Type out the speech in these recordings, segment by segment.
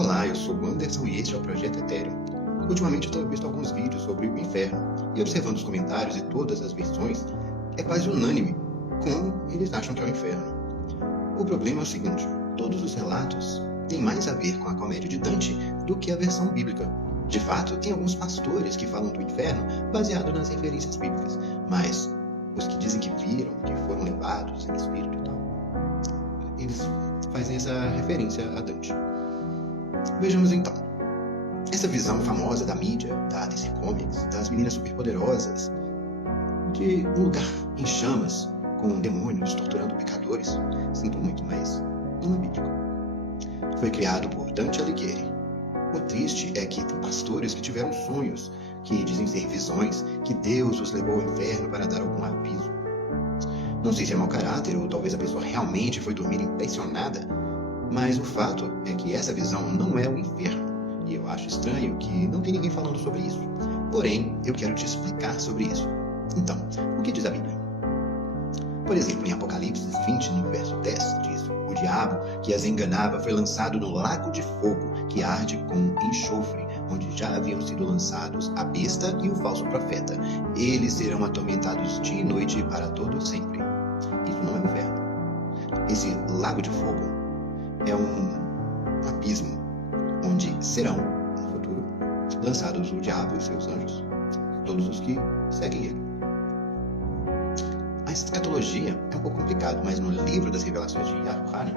Olá, eu sou o Anderson e este é o Projeto Etéreo. Ultimamente eu tenho visto alguns vídeos sobre o inferno e observando os comentários e todas as versões, é quase unânime como eles acham que é o inferno. O problema é o seguinte, todos os relatos têm mais a ver com a comédia de Dante do que a versão bíblica. De fato, tem alguns pastores que falam do inferno baseado nas referências bíblicas, mas os que dizem que viram, que foram levados em espírito e tal, eles fazem essa referência a Dante. Vejamos então. Essa visão famosa da mídia, da DC Comics, das meninas superpoderosas, de um lugar em chamas, com demônios torturando pecadores, sinto muito, mas não é bíblico. Foi criado por Dante Alighieri. O triste é que tem pastores que tiveram sonhos, que dizem ser visões, que Deus os levou ao inferno para dar algum aviso. Não sei se é mau caráter ou talvez a pessoa realmente foi dormir impressionada, mas o fato é que essa visão não é o inferno. E eu acho estranho que não tem ninguém falando sobre isso. Porém, eu quero te explicar sobre isso. Então, o que diz a Bíblia? Por exemplo, em Apocalipse 20, no verso 10, diz: o diabo que as enganava foi lançado no lago de fogo, que arde com enxofre, onde já haviam sido lançados a besta e o falso profeta. Eles serão atormentados dia e noite para todo sempre. Isso não é o inferno. Esse lago de fogo é um abismo onde serão, no futuro, lançados o diabo e seus anjos, todos os que seguem ele. A escatologia é um pouco complicado, mas no livro das revelações de Yahuwah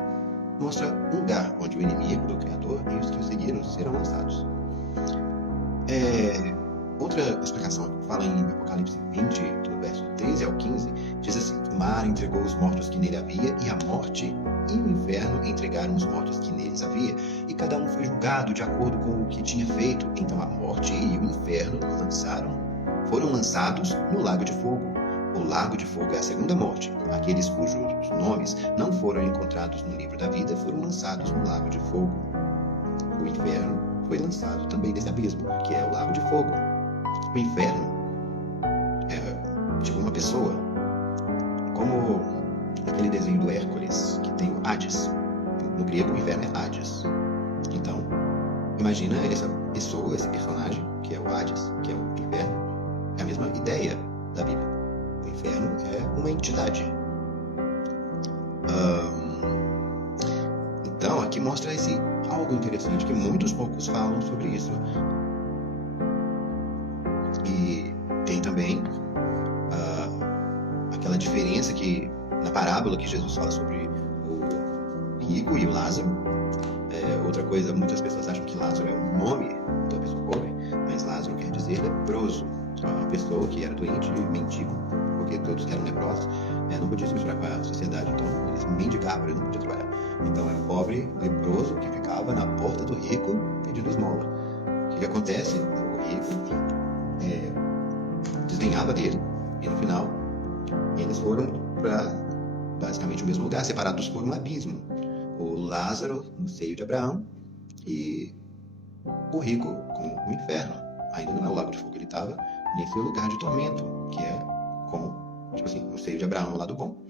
mostra um lugar onde o inimigo do Criador e os que o seguiram serão lançados. Outra explicação que fala em Apocalipse 20, do verso 13 ao 15, diz assim: o mar entregou os mortos que nele havia, e a morte e o inferno entregaram os mortos que neles havia, e cada um foi julgado de acordo com o que tinha feito. Então a morte e o inferno foram lançados no lago de fogo. O lago de fogo é a segunda morte. Aqueles cujos nomes não foram encontrados no livro da vida foram lançados no lago de fogo. O inferno foi lançado também nesse abismo, que é o lago de fogo. O inferno é tipo uma pessoa, como aquele desenho do Hércules, que tem o Hades. No grego, o inferno é Hades. Então, imagina essa pessoa, esse personagem, que é o Hades, que é o inferno. É a mesma ideia da Bíblia. O inferno é uma entidade. Então, aqui mostra algo interessante, que muitos poucos falam sobre isso. E tem também aquela diferença que na parábola que Jesus fala sobre o rico e o Lázaro. Outra coisa, muitas pessoas acham que Lázaro é o nome da pessoa pobre, mas Lázaro quer dizer leproso, uma pessoa que era doente e mendigo, porque todos que eram leprosos não podiam se misturar com a sociedade, então eles mendigavam, eles não podiam trabalhar. Então era um pobre leproso que ficava na porta do rico pedindo esmola. O que acontece? O rico desdenhava dele, e no final eles foram para basicamente o mesmo lugar, separados por um abismo. O Lázaro no seio de Abraão e o rico com o inferno. Ainda não é o lago de fogo, ele estava nesse lugar de tormento, que é como, tipo assim, o seio de Abraão é o lado bom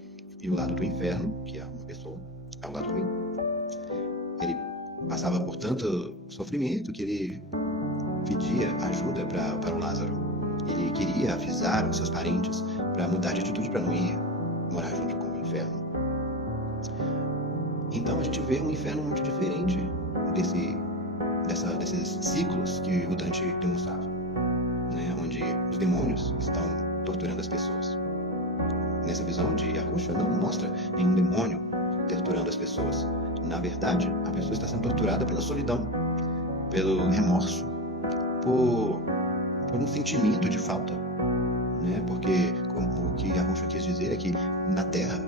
e o lado do inferno, que é uma pessoa, é o lado ruim. Ele passava por tanto sofrimento que ele pedia ajuda para o Lázaro. Ele queria avisar os seus parentes para mudar de atitude, para não ir morar junto com o inferno. Então a gente vê um inferno muito diferente desses ciclos que o Dante demonstrava, né? Onde os demônios estão torturando as pessoas. Nessa visão de Yahuwah não mostra nenhum demônio torturando as pessoas. Na verdade, a pessoa está sendo torturada pela solidão, pelo remorso, por um sentimento de falta, né? Porque como o que Yahuwah quis dizer é que na Terra,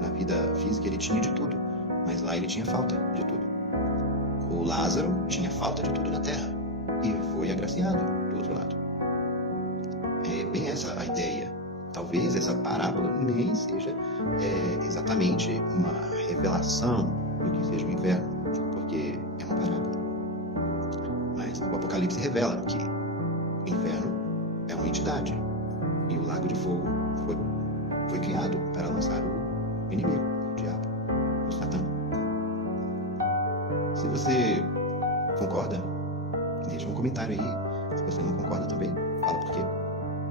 na vida física, ele tinha de tudo, mas lá ele tinha falta de tudo. O Lázaro tinha falta de tudo na Terra e foi agraciado do outro lado. É bem essa a ideia. Talvez essa parábola nem seja exatamente uma revelação do que seja o inferno, porque é uma parábola. Mas o Apocalipse revela que o inferno é uma entidade e o lago de fogo foi criado para lançar o inimigo, o diabo, o Satã. Se você Concorda? Deixa um comentário aí. Se você não concorda também, fala porque.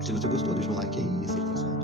Se você gostou, deixa um like aí e seja